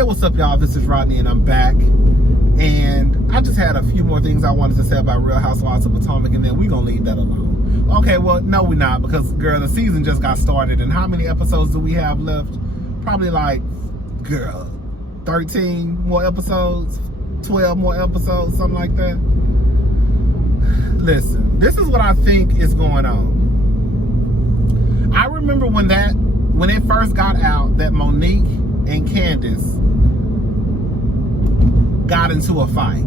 Hey, what's up, y'all? This is Rodney, and I'm back. And I just had a few more things I wanted to say about Real Housewives of Potomac, and then we're going to leave that alone. Okay, well, no, we're not, because, girl, the season just got started, and how many episodes do we have left? Probably like, girl, 13 more episodes, 12 more episodes, something like that. Listen, this is what I think is going on. I remember when it first got out that Monique and Candace got into a fight.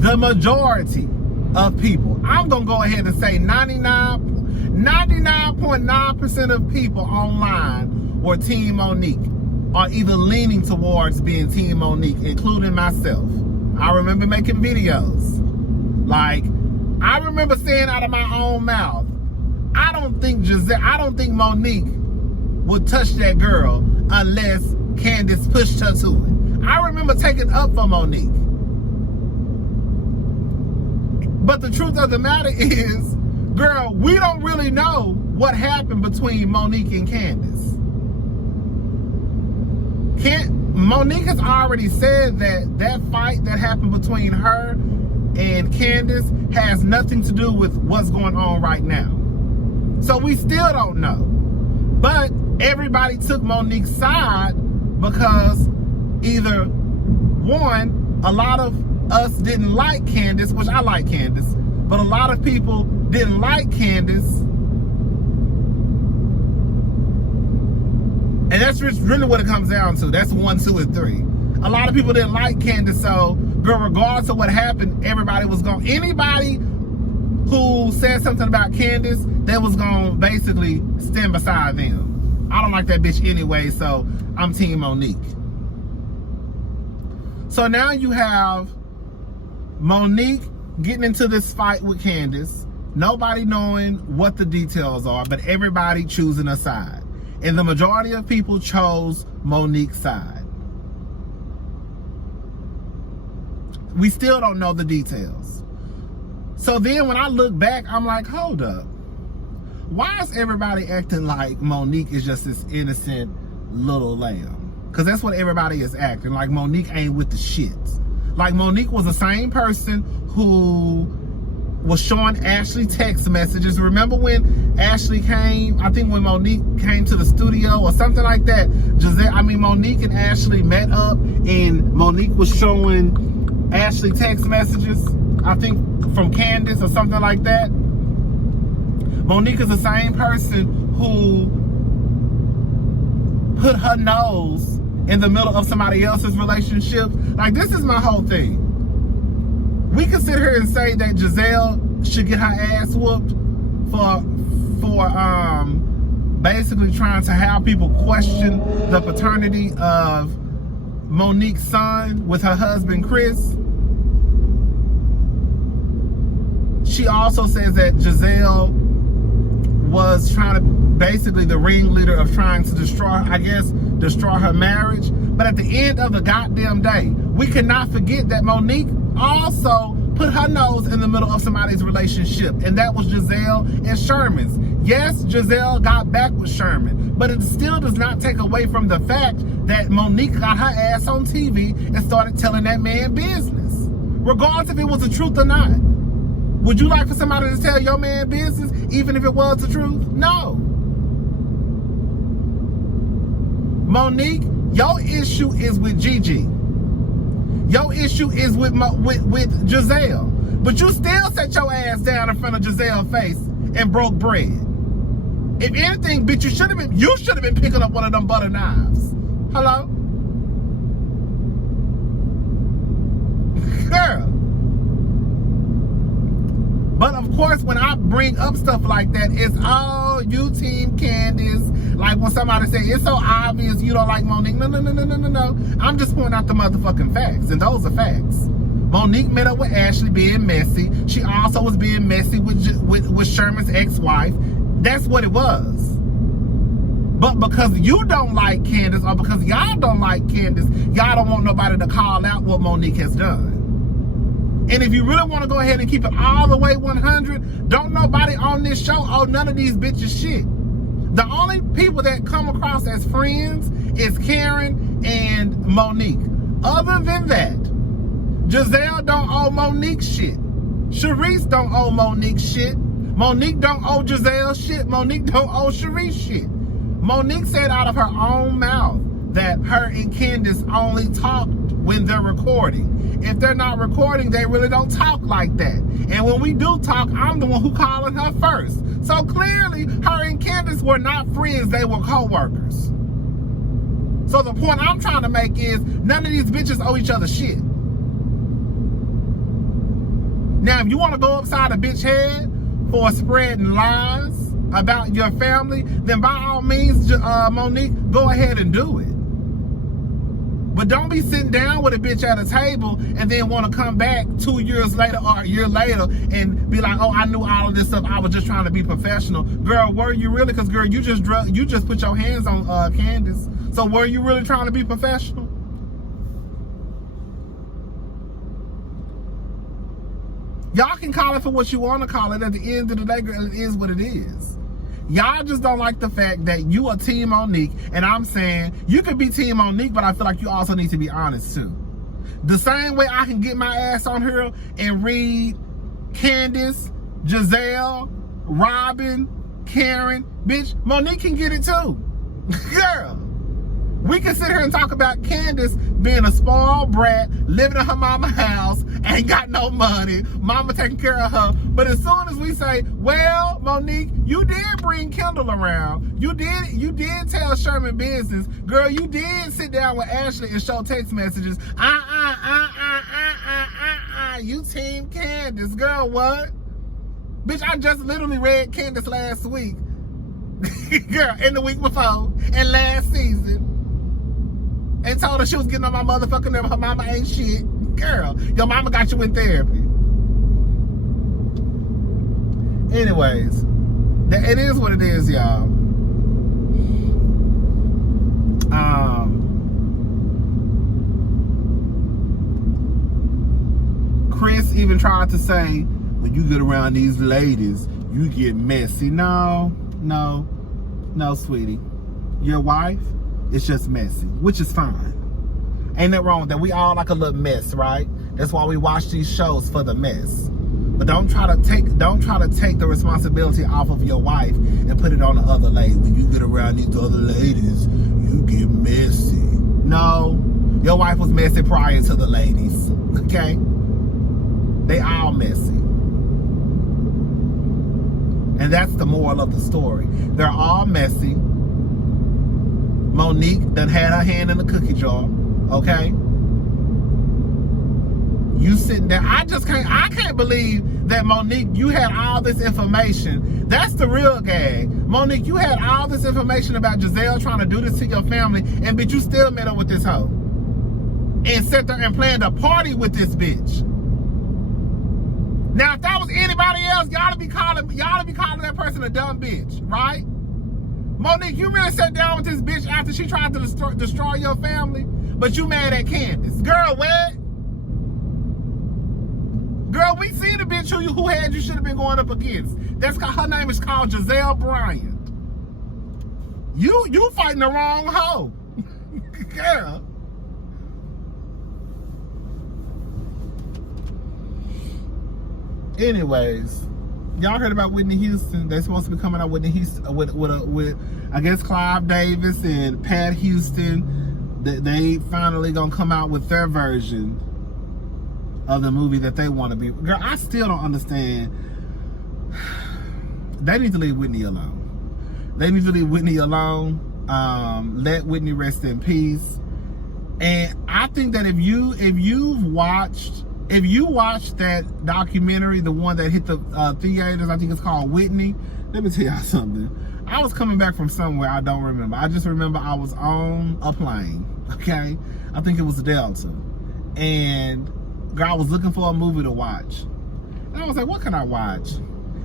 The majority of people, I'm gonna go ahead and say 99.9% of people online were Team Monique, or either leaning towards being Team Monique, including myself. I remember making videos. Like, I remember saying out of my own mouth, I don't think Monique would touch that girl unless Candace pushed her to it. I remember taking up for Monique. But the truth of the matter is, girl, we don't really know what happened between Monique and Candace. Monique has already said that fight that happened between her and Candace has nothing to do with what's going on right now. So we still don't know. But everybody took Monique's side because either, one, a lot of us didn't like Candace, which I like Candace, but a lot of people didn't like Candace. And that's really what it comes down to. That's 1, 2, and 3. A lot of people didn't like Candace, so girl, regardless of what happened, everybody was going. Anybody who said something about Candace, they was going to basically stand beside them. I don't like that bitch anyway, so I'm Team Monique. So now you have Monique getting into this fight with Candace, nobody knowing what the details are, but everybody choosing a side. And the majority of people chose Monique's side. We still don't know the details. So then when I look back, I'm like, hold up. Why is everybody acting like Monique is just this innocent little lamb? Because that's what everybody is acting, like Monique ain't with the shits. Like Monique was the same person who was showing Ashley text messages. Remember when Ashley came, I think when Monique came to the studio or something like that, Monique and Ashley met up and Monique was showing Ashley text messages, I think from Candace or something like that. Monique is the same person who put her nose in the middle of somebody else's relationship. Like, this is my whole thing. We can sit here and say that Giselle should get her ass whooped for basically trying to have people question the paternity of Monique's son with her husband Chris. She also says that Giselle was trying to, basically the ringleader of trying to destroy her marriage. But at the end of the goddamn day, we cannot forget that Monique also put her nose in the middle of somebody's relationship, and that was Giselle and Sherman's. Yes, Giselle got back with Sherman, but it still does not take away from the fact that Monique got her ass on TV and started telling that man business, regardless if it was the truth or not. Would you like for somebody to tell your man business, even if it was the truth? No. Monique, your issue is with Gigi. Your issue is with Giselle. But you still set your ass down in front of Giselle's face and broke bread. If anything, bitch, you should have been picking up one of them butter knives. Hello? Girl. But of course, when I bring up stuff like that, it's, oh, you Team Candace. Like when somebody say, it's so obvious you don't like Monique. No. I'm just pointing out the motherfucking facts, and those are facts. Monique met up with Ashley being messy. She also was being messy with Sherman's ex-wife. That's what it was. But because you don't like Candace, or because y'all don't like Candace, y'all don't want nobody to call out what Monique has done. And if you really want to go ahead and keep it all the way 100, don't nobody on this show owe none of these bitches shit. The only people that come across as friends is Karen and Monique. Other than that, Giselle don't owe Monique shit. Sharice don't owe Monique shit. Monique don't owe Giselle shit. Monique don't owe Sharice shit. Monique said out of her own mouth that her and Candace only talk when they're recording. If they're not recording, they really don't talk like that. And when we do talk, I'm the one who calling her first. So clearly, her and Candace were not friends, they were co-workers. So the point I'm trying to make is, none of these bitches owe each other shit. Now, if you want to go upside a bitch head for spreading lies about your family, then by all means, Monique, go ahead and do it. But don't be sitting down with a bitch at a table and then want to come back 2 years later or a year later and be like, oh, I knew all of this stuff. I was just trying to be professional. Girl, were you really? Because, girl, you just put your hands on Candace. So were you really trying to be professional? Y'all can call it for what you want to call it. At the end of the day, girl, it is what it is. Y'all just don't like the fact that you are Team Monique, and I'm saying you could be Team Monique, but I feel like you also need to be honest too. The same way I can get my ass on here and read Candace, Giselle, Robin, Karen, bitch, Monique can get it too. Girl, we can sit here and talk about Candace being a spoiled brat, living in her mama's house, ain't got no money, mama taking care of her. But as soon as we say, well, Monique, you did bring Kendall around. You did tell Sherman business. Girl, you did sit down with Ashley and show text messages. You Team Candace. Girl, what? Bitch, I just literally read Candace last week. Girl, and the week before, and last season. And told her she was getting on my motherfucking nerve. Her mama ain't shit. Girl, your mama got you in therapy. Anyways, it is what it is, y'all. Chris even tried to say, when you get around these ladies, you get messy. No, sweetie. Your wife, it's just messy, which is fine. Ain't nothing wrong with that. We all like a little mess, right? That's why we watch these shows, for the mess. But don't try to take the responsibility off of your wife and put it on the other lady. When you get around these other ladies, you get messy. No, your wife was messy prior to the ladies. Okay? They all messy. And that's the moral of the story. They're all messy. Monique done had her hand in the cookie jar. Okay? You sitting there. I can't believe that, Monique, you had all this information. That's the real gag. Monique, you had all this information about Giselle trying to do this to your family, and bitch, you still met up with this hoe. And sat there and planned a party with this bitch. Now, if that was anybody else, y'all be calling that person a dumb bitch, right? Monique, you really sat down with this bitch after she tried to destroy your family, but you mad at Candace. Girl, what? Girl, we seen the bitch who had you should have been going up against. Her name is called Giselle Bryant. You fighting the wrong hoe. Girl. Anyways, y'all heard about Whitney Houston? They're supposed to be coming out with Whitney Houston with I guess Clive Davis and Pat Houston. They finally gonna come out with their version of the movie that they want to be. Girl, I still don't understand. They need to leave Whitney alone. They need to leave Whitney alone. Let Whitney rest in peace. And I think that if you watched that documentary, the one that hit the theaters, I think it's called Whitney. Let me tell y'all something. I was coming back from somewhere, I don't remember. I just remember I was on a plane, okay? I think it was Delta. And girl, I was looking for a movie to watch. And I was like, what can I watch?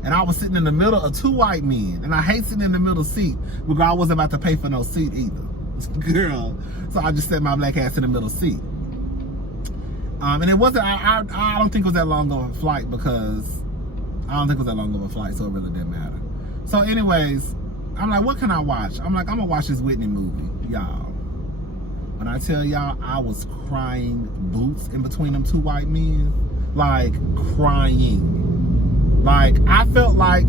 And I was sitting in the middle of two white men. And I hate sitting in the middle seat. But girl, I wasn't about to pay for no seat either. Girl. So I just set my black ass in the middle seat. And it wasn't, I don't think it was that long of a flight, because I don't think it was that long of a flight, so it really didn't matter. So anyways, I'm like, what can I watch? I'm like, I'm gonna watch this Whitney movie, y'all. When I tell y'all, I was crying boots in between them two white men. Like, crying. Like, I felt like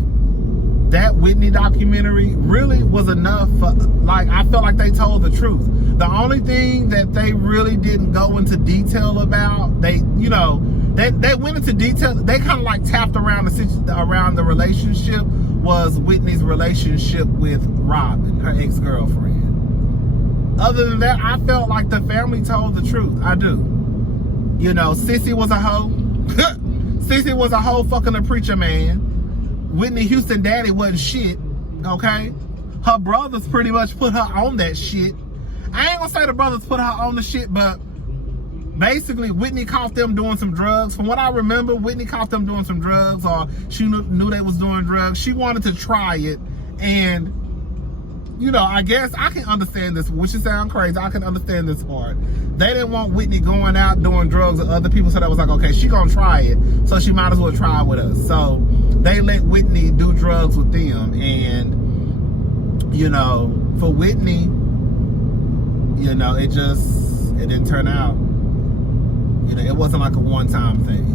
that Whitney documentary really was enough for, like, I felt like they told the truth. The only thing that they really didn't go into detail about, they went into detail, they kind of like tapped around the relationship, was Whitney's relationship with Robin, her ex-girlfriend. Other than that, I felt like the family told the truth. I do. You know, Sissy was a hoe. Sissy was a hoe fucking a preacher man. Whitney Houston daddy wasn't shit, okay? Her brothers pretty much put her on that shit. I ain't gonna say the brothers put her on the shit, but basically Whitney caught them doing some drugs. From what I remember, Whitney caught them doing some drugs, or she knew they was doing drugs. She wanted to try it, and you know, I guess I can understand this, which it sounds crazy. I can understand this part. They didn't want Whitney going out doing drugs with other people, so that was like, okay, she gonna try it, so she might as well try it with us. So they let Whitney do drugs with them, and you know, for Whitney, you know, it didn't turn out. You know, it wasn't like a one-time thing.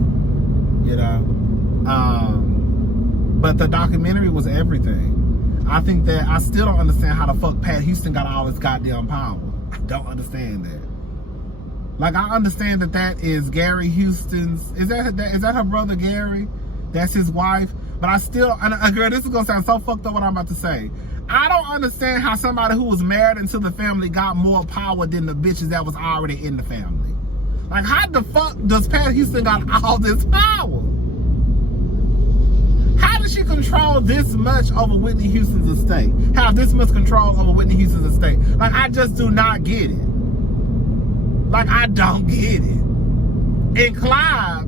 You know, but the documentary was everything. I think that I still don't understand how the fuck Pat Houston got all this goddamn power. I don't understand that. Like, I understand that is Gary Houston's. Is that her brother Gary? That's his wife. But I still, and girl, this is gonna sound so fucked up what I'm about to say. I don't understand how somebody who was married into the family got more power than the bitches that was already in the family. Like, how the fuck does Pat Houston got all this power? How does she control this much over Whitney Houston's estate? Have this much control over Whitney Houston's estate? Like, I just do not get it. Like, I don't get it. And Clive,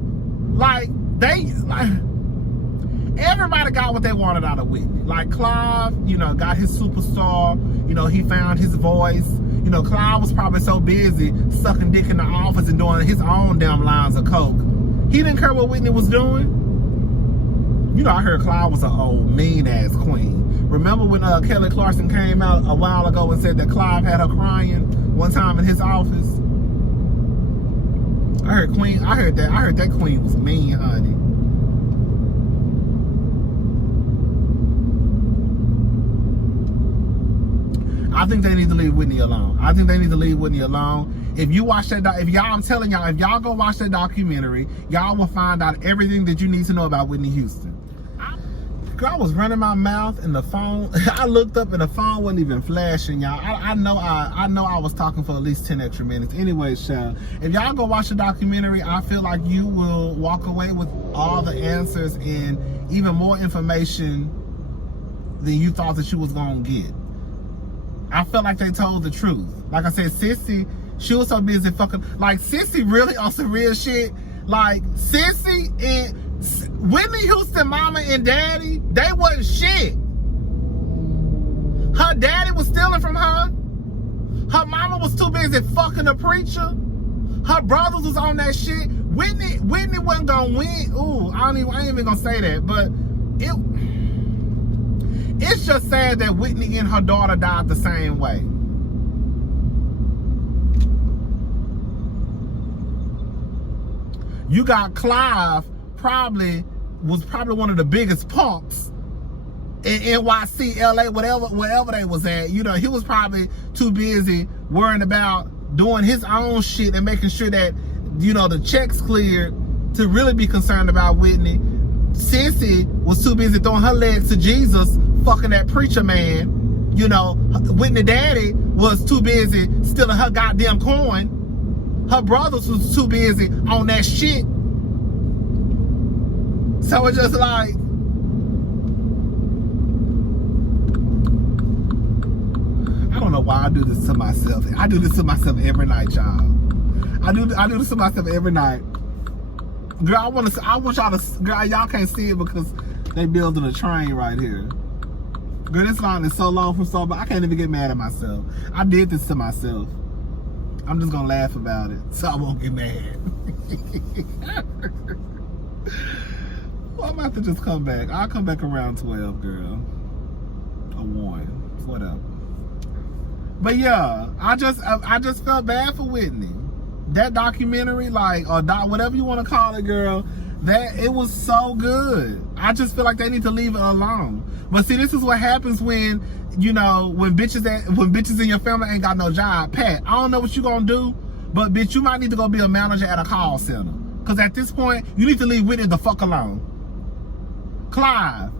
everybody got what they wanted out of Whitney. Like, Clive, you know, got his superstar. You know, he found his voice. You know, Clive was probably so busy sucking dick in the office and doing his own damn lines of coke. He didn't care what Whitney was doing. You know, I heard Clive was an old mean-ass queen. Remember when Kelly Clarkson came out a while ago and said that Clive had her crying one time in his office? I heard that queen was mean, honey. I think they need to leave Whitney alone. If you watch that, I'm telling y'all, if y'all go watch that documentary, y'all will find out everything that you need to know about Whitney Houston. Girl, I was running my mouth and the phone, I looked up and the phone wasn't even flashing, y'all. I know I was talking for at least 10 extra minutes. Anyway, child, if y'all go watch the documentary, I feel like you will walk away with all the answers and even more information than you thought that you was gonna get. I felt like they told the truth. Like I said, Sissy, she was so busy fucking, like, Sissy really on some real shit. Like, Sissy and Whitney Houston mama and daddy, they wasn't shit. Her daddy was stealing from her. Her mama was too busy fucking a preacher. Her brothers was on that shit. Whitney wasn't gonna win. Ooh, I ain't even gonna say that, but it's just sad that Whitney and her daughter died the same way. You got Clive, was probably one of the biggest punks in NYC, LA, wherever they was at. You know, he was probably too busy worrying about doing his own shit and making sure that, you know, the checks cleared to really be concerned about Whitney. Sissy was too busy throwing her legs to Jesus, fucking that preacher man. You know, Whitney daddy was too busy stealing her goddamn coin. Her brothers was too busy on that shit. So it's just like, I don't know why I do this to myself. I do this to myself every night, y'all. I do this to myself every night. Girl, I want y'all to, girl, y'all can't see it because they building a train right here. Girl, this line is so long from so, but I can't even get mad at myself. I did this to myself. I'm just gonna laugh about it so I won't get mad. Well, I'm about to just come back. I'll come back around 12, girl. Or 1, whatever. But yeah, I just felt bad for Whitney. That documentary, like, or whatever you want to call it, girl, that it was so good. I just feel like they need to leave it alone. But see, this is what happens when, you know, when bitches in your family ain't got no job. Pat, I don't know what you gonna do, but bitch, you might need to go be a manager at a call center. Cause at this point, you need to leave Whitney the fuck alone. Clive,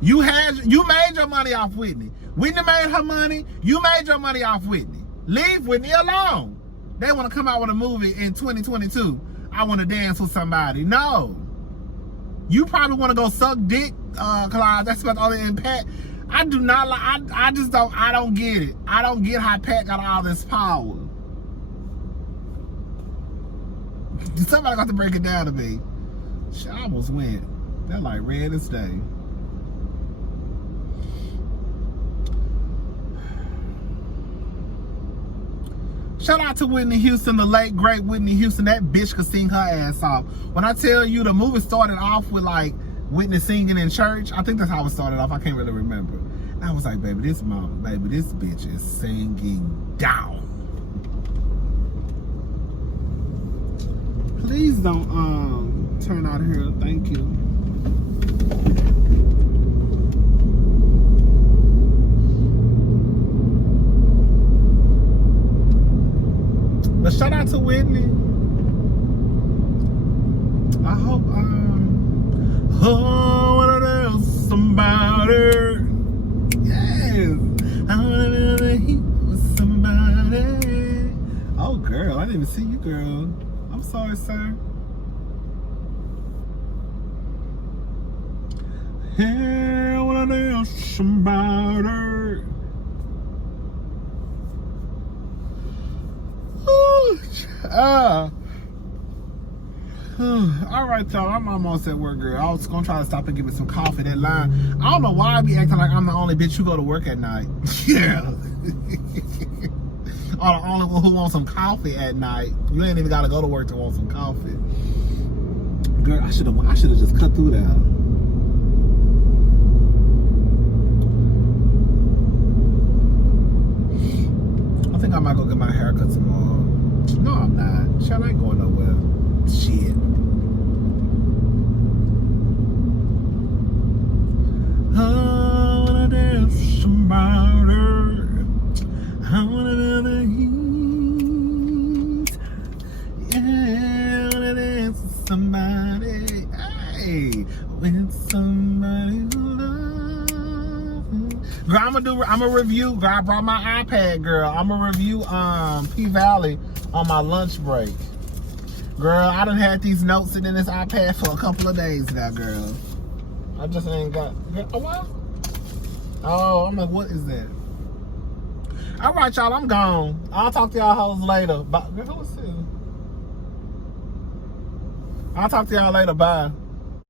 you made your money off Whitney. Whitney made her money. You made your money off Whitney. Leave Whitney alone. They want to come out with a movie in 2022. I want to dance with somebody. No. You probably want to go suck dick, Clive. That's about the only impact. I do not like. I just don't. I don't get it. I don't get how Pat got all this power. Somebody got to break it down to me. Shit, I almost went. They're like red as day. Shout out to Whitney Houston, the late great Whitney Houston. That bitch could sing her ass off. When I tell you the movie started off with like Whitney singing in church, I think that's how it started off. I can't really remember. And I was like, baby, this bitch is singing down. Please don't turn out here. Thank you. But shout out to Whitney. I hope oh, what else somebody. Yes. I wanna be here with somebody. Oh girl, I didn't even see you, girl. I'm sorry, sir. Hey, I wanna dance somebody. All right, y'all. I'm almost at work, girl. I was gonna try to stop and give me some coffee. That line. I don't know why I be acting like I'm the only bitch who go to work at night. Yeah. Or the only one who wants some coffee at night. You ain't even gotta go to work to want some coffee. Girl, I should have just cut through that. I think I might go get my hair cut tomorrow. No, I'm not. Shit, I ain't going nowhere. Shit. I wanna dance somebody. I wanna be the heat. Yeah, I wanna dance with somebody. Hey, with somebody who loves me. Girl, I'm a review. Girl, I brought my iPad, girl. I'm a review P-Valley on my lunch break. Girl, I done had these notes sitting in this iPad for a couple of days now, girl. I just ain't got... Oh, what? Oh, I'm like, what is that? All right, y'all, I'm gone. I'll talk to y'all hoes later. Bye. Girl, who is this? I'll talk to y'all later. Bye.